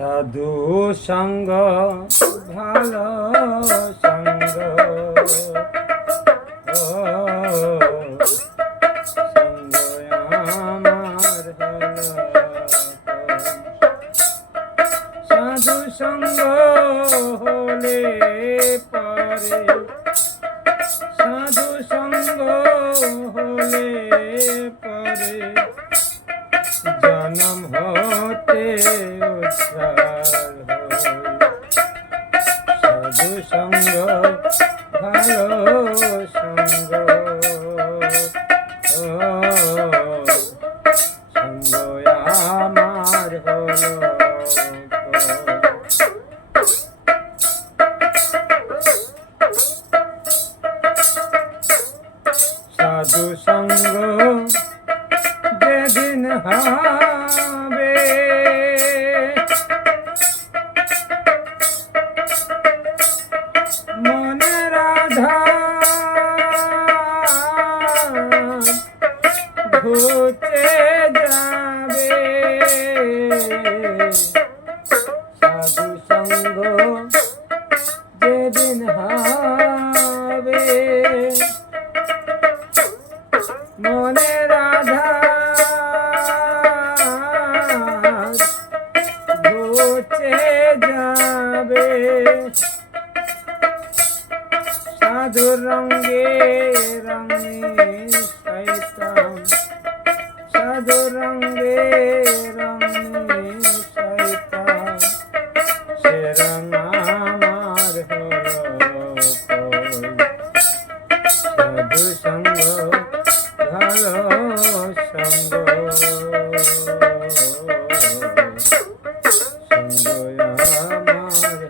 সাধু সঙ্গ ভালো সঙ্গ সঙ্গ আমার হলো সাধু সঙ্গ হলে পরে সাধু সঙ্গ হলে পরে জনম হতে উদ্ধার সাধু সঙ্গ ভালো সঙ্গ সঙ্গ আমার হলো সাধু সঙ্গ যেদিন হবে মনের আধার ঘুচে যাবে সাধু সঙ্গ যেদিন হবে মনের আধার ঘুচে যাবে সাধুর রঙ্গে রঙে শয়তান সাধুর রঙ্গে রঙে শয়তান সে রঙ আমার হলো সাধু সঙ্গ ভালো সঙ্গ সঙ্গ আমার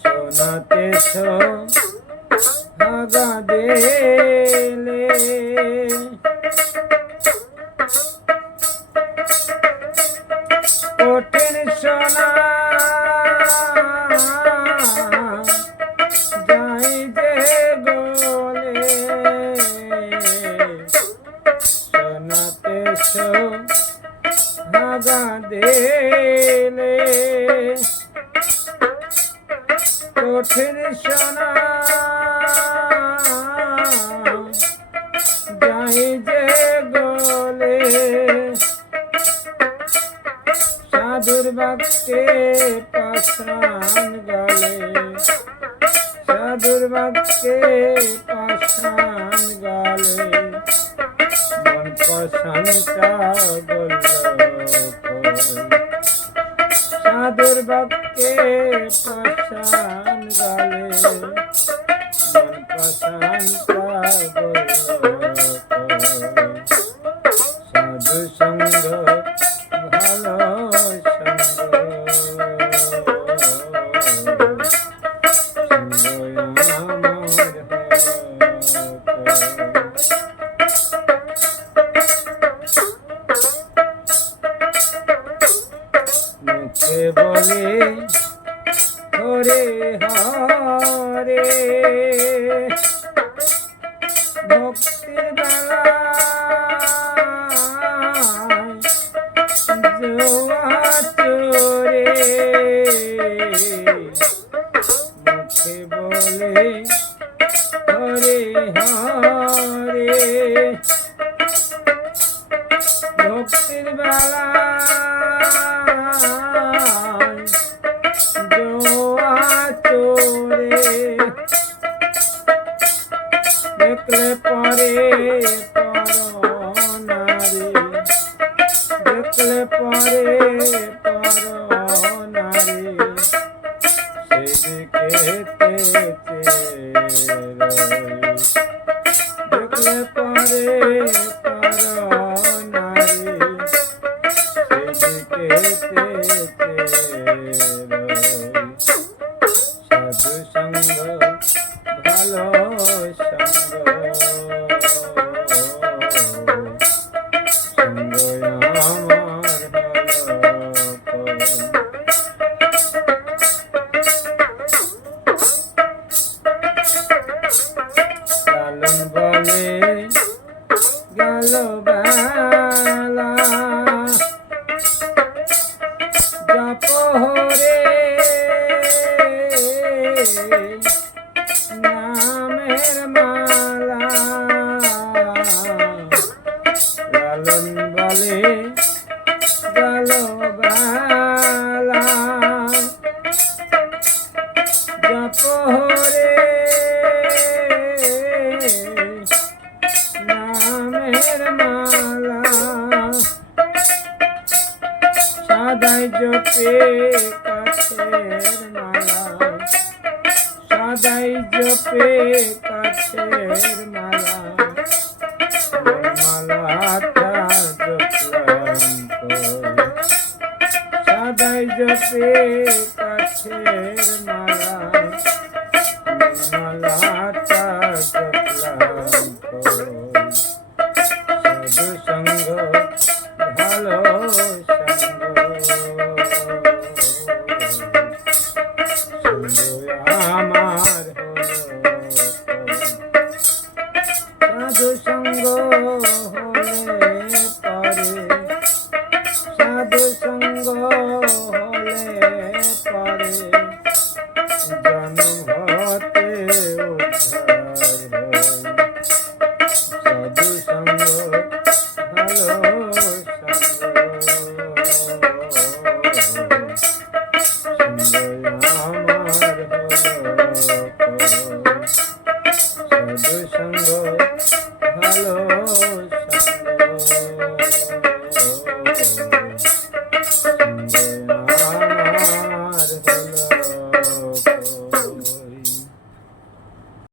শোনাতে ভাগা দেলে কঠিন সোনা যাই যে গলে শোনাতে ভাগা দেলে কঠিন সোনা যাই যে গলে সাধুর বাক্যে পাষাণ গলে সাধুর বাক্যে পাষাণ গলে মন পাষাণটা বলল সাধুর বাক্যে পাষাণ গলে মন পাষাণটা বলল সাধু সঙ্গ ভালো মুখে বলে হরে হরে ভক্তির বেলায় জোয়া চোরে মুখে বলে হরে হরে ভক্তির বেলায় জোয়া চোরে দেখলে পরে পর নারী দেখলে পরে পর নারী সেদিকে দেখলে পরে পর নারী সেদিকে সাধু সঙ্গ ভালো সঙ্গ সঙ্গ আমার হলো লালন বলে গেল বেলা জপহরে নামের মালা লালন বলে গেল বেলা জপহরে নামের মালা সাদাই জপে কাছের মালা সাদাই জপে কাছের মালা মালাটা জপলাম তো সাদাই জপে কাছের মালা মালাটা